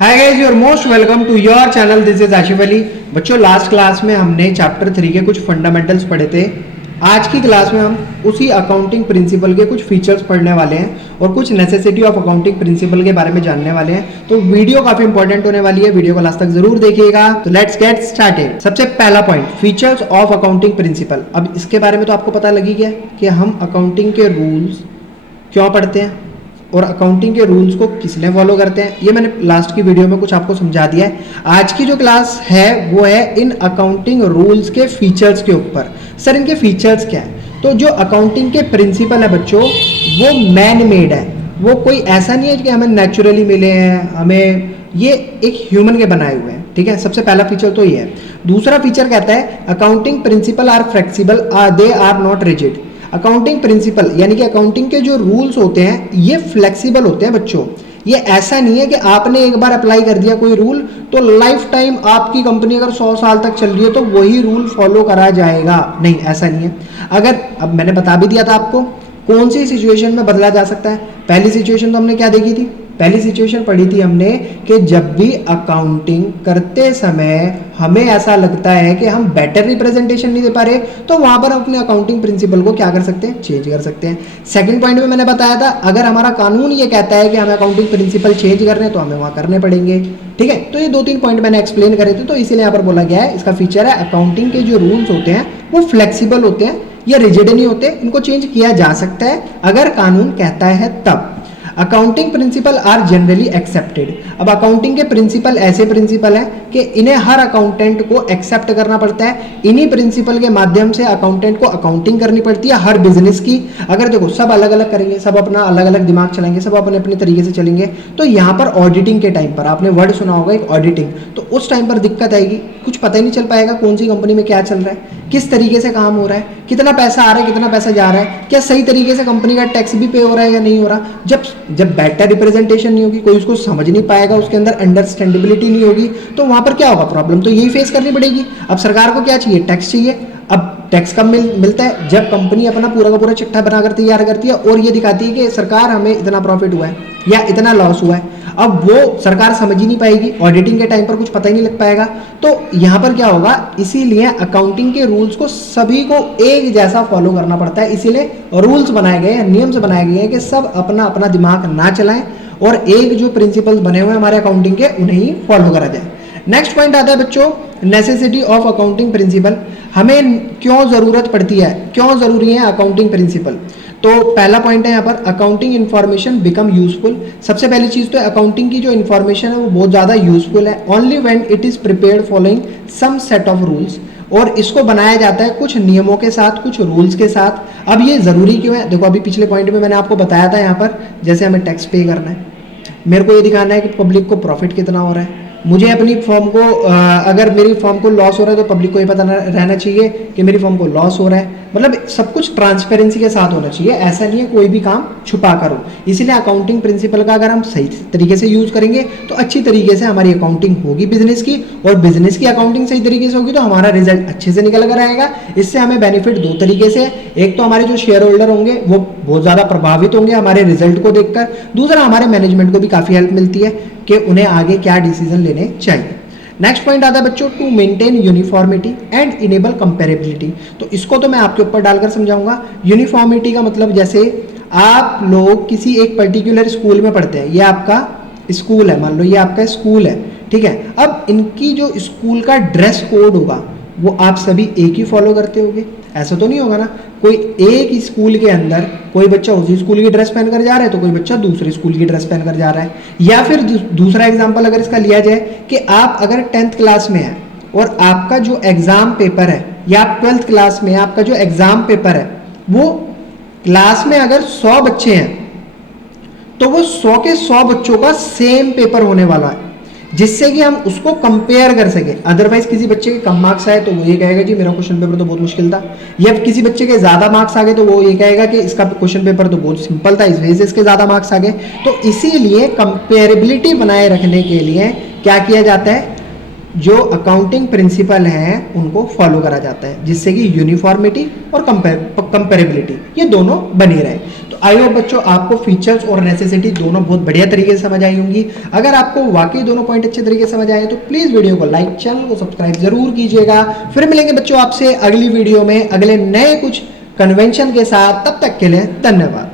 Hi guys, you're most welcome to your channel. This is Ashif Ali. बच्चों, last class में हमने chapter 3 के कुछ फंडामेंटल्स पढ़े थे। आज की क्लास में हम उसी अकाउंटिंग प्रिंसिपल के कुछ फीचर्स पढ़ने वाले हैं और कुछ नेसेसिटी ऑफ अकाउंटिंग प्रिंसिपल के बारे में जानने वाले हैं। तो वीडियो काफी इंपॉर्टेंट होने वाली है, वीडियो को लास्ट तक जरूर देखिएगा। तो लेट्स गेट स्टार्टेड। सबसे पहला point, features of accounting principle. अब इसके बारे में तो आपको पता लगी गया कि हम अकाउंटिंग के रूल्स क्यों पढ़ते हैं और अकाउंटिंग के रूल्स को किसने फॉलो करते हैं, ये मैंने लास्ट की वीडियो में कुछ आपको समझा दिया है। आज की जो क्लास है वो है इन अकाउंटिंग रूल्स के फीचर्स के ऊपर। सर, इनके फीचर्स क्या है? तो जो अकाउंटिंग के प्रिंसिपल है बच्चों, वो मैन मेड है। वो कोई ऐसा नहीं है कि हमें नेचुरली मिले हैं, हमें ये एक ह्यूमन के बनाए हुए हैं। ठीक है, सबसे पहला फीचर तो ये है। दूसरा फीचर कहता है accounting principle are flexible, they are not rigid. Accounting principle यानी कि अकाउंटिंग के जो रूल्स होते हैं ये फ्लेक्सिबल होते हैं बच्चों। ये ऐसा नहीं है कि आपने एक बार अप्लाई कर दिया कोई रूल तो लाइफ टाइम आपकी कंपनी अगर 100 साल तक चल रही है तो वही रूल फॉलो करा जाएगा। नहीं, ऐसा नहीं है। अगर अब मैंने बता भी दिया था आपको कौन सी सिचुएशन में बदला जा सकता है। पहली सिचुएशन तो हमने क्या देखी थी? पहली सिचुएशन पढ़ी थी हमने कि जब भी अकाउंटिंग करते समय हमें ऐसा लगता है कि हम बेटर रिप्रेजेंटेशन नहीं दे पा रहे तो वहां पर अपने अकाउंटिंग प्रिंसिपल को क्या कर सकते हैं? चेंज कर सकते हैं। सेकंड पॉइंट में मैंने बताया था अगर हमारा कानून ये कहता है कि हमें अकाउंटिंग प्रिंसिपल चेंज करने हैं तो हमें वहां करने पड़ेंगे। ठीक है, तो ये 2-3 पॉइंट मैंने एक्सप्लेन करे थे, तो इसीलिए यहाँ पर बोला गया है इसका फीचर है अकाउंटिंग के जो रूल्स होते हैं वो फ्लेक्सिबल होते हैं, ये रिजिड नहीं होते, इनको चेंज किया जा सकता है अगर कानून कहता है तब। Accounting principle are generally accepted. अब अकाउंटिंग के प्रिंसिपल ऐसे प्रिंसिपल हैं कि इन्हें हर अकाउंटेंट को एक्सेप्ट करना पड़ता है। इन्हीं प्रिंसिपल के माध्यम से अकाउंटेंट को अकाउंटिंग करनी पड़ती है हर बिजनेस की। अगर देखो सब अलग अलग करेंगे, सब अपना अलग अलग दिमाग चलाएंगे, सब अपने अपने तरीके से चलेंगे तो यहाँ पर ऑडिटिंग के टाइम पर आपने वर्ड सुना होगा एक ऑडिटिंग, तो उस टाइम पर दिक्कत आएगी। कुछ पता ही नहीं चल पाएगा कौन सी कंपनी में क्या चल रहा है, किस तरीके से काम हो रहा है, कितना पैसा आ रहा है, कितना पैसा जा रहा है, क्या सही तरीके से कंपनी का टैक्स भी पे हो रहा है या नहीं हो रहा। जब बेटर रिप्रेजेंटेशन नहीं होगी, कोई उसको समझ नहीं पाएगा, उसके अंदर अंडरस्टैंडेबिलिटी नहीं होगी तो वहां पर क्या होगा? प्रॉब्लम तो यही फेस करनी पड़ेगी। अब सरकार को क्या चाहिए? टैक्स चाहिए। अब टैक्स कब मिलता है? जब कंपनी अपना पूरा का पूरा चिट्ठा बनाकर तैयार करती है और ये दिखाती है कि सरकार हमें इतना प्रॉफिट हुआ है या इतना लॉस हुआ है। अब वो सरकार समझ ही नहीं पाएगी, ऑडिटिंग के टाइम पर कुछ पता ही नहीं लग पाएगा। तो यहाँ पर क्या होगा? इसीलिए अकाउंटिंग के रूल्स को सभी को एक जैसा फॉलो करना पड़ता है। इसीलिए रूल्स बनाए गए हैं, नियम्स बनाए गए हैं कि सब अपना अपना दिमाग ना चलाएं और एक जो प्रिंसिपल्स बने हुए हैं हमारे अकाउंटिंग के उन्हें ही फॉलो करा जाए। नेक्स्ट पॉइंट आता है बच्चों नेसेसिटी ऑफ अकाउंटिंग प्रिंसिपल। हमें क्यों जरूरत पड़ती है, क्यों जरूरी है अकाउंटिंग प्रिंसिपल? तो पहला पॉइंट है यहाँ पर अकाउंटिंग इन्फॉर्मेशन बिकम यूजफुल। सबसे पहली चीज तो अकाउंटिंग की जो इन्फॉर्मेशन है वो बहुत ज्यादा यूजफुल है only when it is prepared following some set of rules. और इसको बनाया जाता है कुछ नियमों के साथ, कुछ रूल्स के साथ। अब ये जरूरी क्यों है? देखो अभी पिछले पॉइंट में मैंने आपको बताया था यहाँ पर जैसे हमें टैक्स पे करना है, मेरे को ये दिखाना है कि पब्लिक को प्रॉफिट कितना हो रहा है, मुझे अपनी फर्म को अगर मेरी फर्म को लॉस हो रहा है तो पब्लिक को ये पता रहना चाहिए कि मेरी फर्म को लॉस हो रहा है। मतलब सब कुछ ट्रांसपेरेंसी के साथ होना चाहिए, ऐसा नहीं है कोई भी काम छुपा करो। इसीलिए अकाउंटिंग प्रिंसिपल का अगर हम सही तरीके से यूज करेंगे तो अच्छी तरीके से हमारी अकाउंटिंग होगी बिजनेस की, और बिजनेस की अकाउंटिंग सही तरीके से होगी तो हमारा रिजल्ट अच्छे से निकल कर आएगा। इससे हमें बेनिफिट दो तरीके से, एक तो हमारे जो शेयर होल्डर होंगे वो बहुत ज्यादा प्रभावित होंगे हमारे रिजल्ट को देखकर, दूसरा हमारे मैनेजमेंट को भी काफी हेल्प मिलती है कि उन्हें आगे क्या डिसीजन लेने चाहिए। नेक्स्ट पॉइंट आता है बच्चों to maintain uniformity and enable comparability. तो इसको तो मैं आपके ऊपर डालकर समझाऊंगा। यूनिफॉर्मिटी का मतलब जैसे आप लोग किसी एक पर्टिकुलर स्कूल में पढ़ते हैं, ये आपका स्कूल है, मान लो ये आपका स्कूल है, ठीक है। अब इनकी जो स्कूल का ड्रेस कोड होगा वो आप सभी एक ही फॉलो करते होगे? ऐसा तो नहीं होगा ना, कोई एक ही स्कूल के अंदर कोई बच्चा उसी स्कूल की ड्रेस पहनकर जा रहा है तो कोई बच्चा दूसरे स्कूल की ड्रेस पहनकर जा रहा है। या फिर दूसरा एग्जांपल अगर इसका लिया जाए कि आप अगर 10th क्लास में हैं और आपका जो एग्जाम पेपर है, या आप 12th क्लास में आपका जो एग्जाम पेपर है वो क्लास में अगर 100 बच्चे हैं तो वो 100 के 100 बच्चों का सेम पेपर होने वाला है, जिससे कि हम उसको कंपेयर कर सके। अदरवाइज किसी बच्चे के कम मार्क्स आए तो वो ये कहेगा जी मेरा क्वेश्चन पेपर तो बहुत मुश्किल था, या किसी बच्चे के ज्यादा मार्क्स आ गए तो वो ये कहेगा कि इसका क्वेश्चन पेपर तो बहुत सिंपल था, इस वजह से इसके ज्यादा मार्क्स आ गए। तो इसीलिए कंपेरेबिलिटी बनाए रखने के लिए क्या किया जाता है? जो अकाउंटिंग प्रिंसिपल हैं उनको फॉलो करा जाता है, जिससे कि यूनिफॉर्मिटी और कंपेरेबिलिटी ये दोनों बनी रहे। तो तो आई होप बच्चों आपको फीचर्स और नेसेसिटी दोनों बहुत बढ़िया तरीके से समझ आई होंगी। अगर आपको वाकई दोनों पॉइंट अच्छे तरीके से समझ आए तो प्लीज वीडियो को लाइक, चैनल को सब्सक्राइब जरूर कीजिएगा। फिर मिलेंगे बच्चों आपसे अगली वीडियो में अगले नए कुछ कन्वेंशन के साथ। तब तक के लिए धन्यवाद।